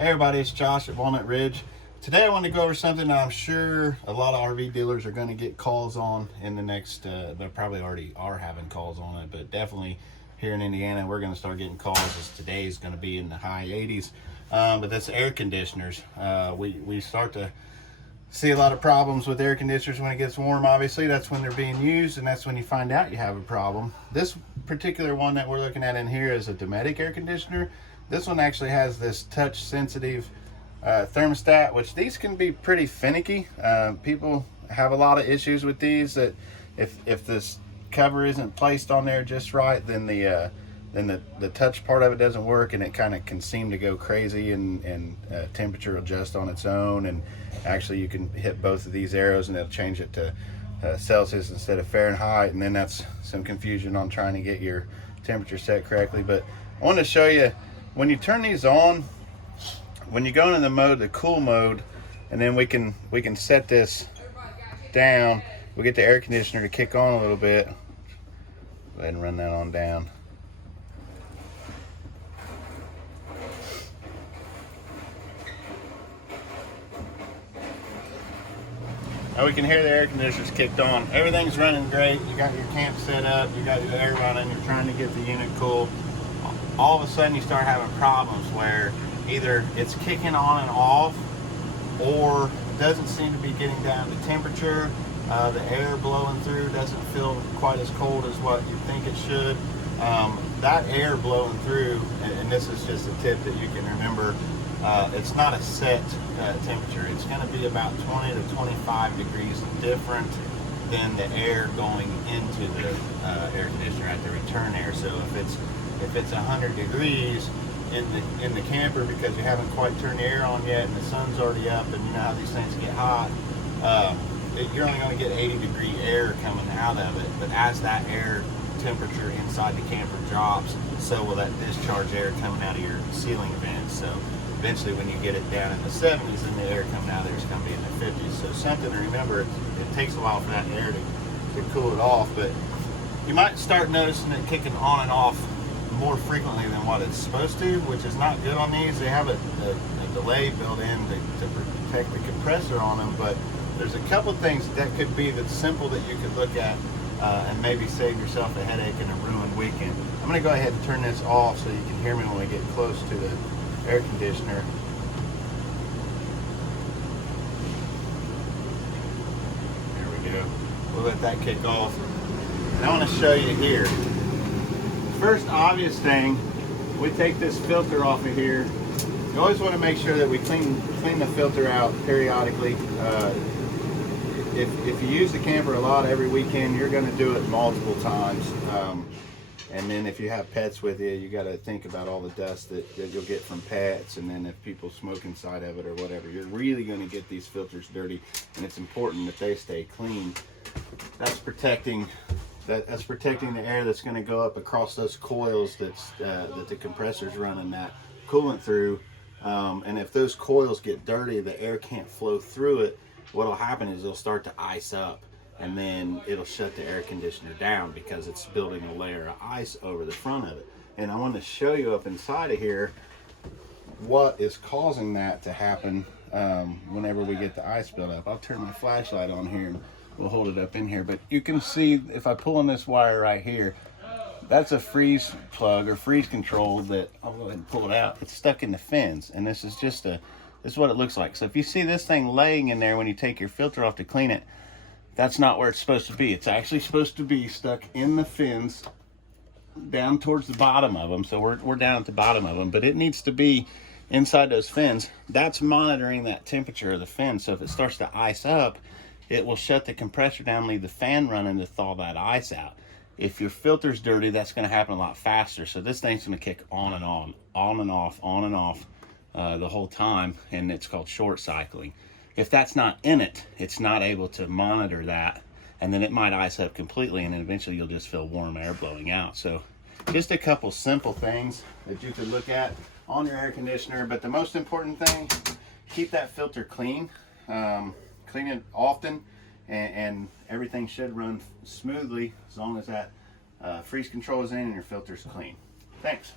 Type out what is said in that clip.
Hey everybody, it's Josh at Walnut Ridge. Today I want to go over something that I'm sure a lot of RV dealers are going to get calls on in the next, they probably already are having calls on it, but definitely here in Indiana we're going to start getting calls as today is going to be in the high 80s. But that's air conditioners. We start to see a lot of problems with air conditioners when it gets warm. Obviously that's when they're being used, and that's when you find out you have a problem. This particular one that we're looking at in here is a Dometic air conditioner. This one actually has this touch sensitive thermostat, which these can be pretty finicky. People have a lot of issues with these, that if this cover isn't placed on there just right, then the touch part of it doesn't work, and it kind of can seem to go crazy, and temperature adjust on its own. And actually you can hit both of these arrows and it'll change it to Celsius instead of Fahrenheit, and then that's some confusion on trying to get your temperature set correctly. But I want to show you, when you turn these on, when you go into the mode, the cool mode, and then we can set this down, we get the air conditioner to kick on a little bit. Go ahead and run that on down. Now we can hear the air conditioner's kicked on. Everything's running great. You got your camp set up, you got your air running, you're trying to get the unit cool. All of a sudden you start having problems where either it's kicking on and off, or doesn't seem to be getting down to temperature. The air blowing through doesn't feel quite as cold as what you think it should. That air blowing through, and this is just a tip that you can remember, it's not a set temperature. It's going to be about 20 to 25 degrees different than the air going into the air conditioner at the return air. So if it's 100 degrees in the camper because you haven't quite turned the air on yet and the sun's already up, and you know how these things get hot, you're only going to get 80 degree air coming out of it. But as that air temperature inside the camper drops, so will that discharge air coming out of your ceiling vents. So eventually when you get it down in the 70s, then the air coming out of there is going to be in the 50s. So something to remember, it takes a while for that air to cool it off, but you might start noticing it kicking on and off more frequently than what it's supposed to, which is not good on these. They have a delay built in to protect the compressor on them, but there's a couple things that could be that's simple that you could look at and maybe save yourself a headache and a ruined weekend. I'm going to go ahead and turn this off so you can hear me when we get close to the air conditioner. There we go. We'll let that kick off. And I want to show you here. First obvious thing, we take this filter off of here. You always want to make sure that we clean the filter out periodically. If you use the camper a lot every weekend, you're going to do it multiple times. And then if you have pets with you, you got to think about all the dust that you'll get from pets, and then if people smoke inside of it or whatever, you're really going to get these filters dirty, and it's important that they stay clean. That's protecting the air that's going to go up across those coils that the compressor's running that coolant through. And if those coils get dirty, the air can't flow through it. What'll happen is it'll start to ice up, and then it'll shut the air conditioner down because it's building a layer of ice over the front of it. And I want to show you up inside of here what is causing that to happen whenever we get the ice build up. I'll turn my flashlight on here and we'll hold it up in here, but you can see if I pull on this wire right here, that's a freeze plug or freeze control that I'll go ahead and pull it out. It's stuck in the fins, and this is just this is what it looks like. So if you see this thing laying in there when you take your filter off to clean it, that's not where it's supposed to be. It's actually supposed to be stuck in the fins down towards the bottom of them. So we're down at the bottom of them, but it needs to be inside those fins. That's monitoring that temperature of the fin. So if it starts to ice up, it will shut the compressor down, leave the fan running to thaw that ice out. If your filter's dirty, that's going to happen a lot faster. So this thing's going to kick on and on and off the whole time, and it's called short cycling. If that's not in it, it's not able to monitor that, and then it might ice up completely, and then eventually you'll just feel warm air blowing out. So just a couple simple things that you could look at on your air conditioner, but the most important thing, keep that filter clean. Clean it often, and everything should run smoothly as long as that freeze control is in and your filter's clean. Thanks.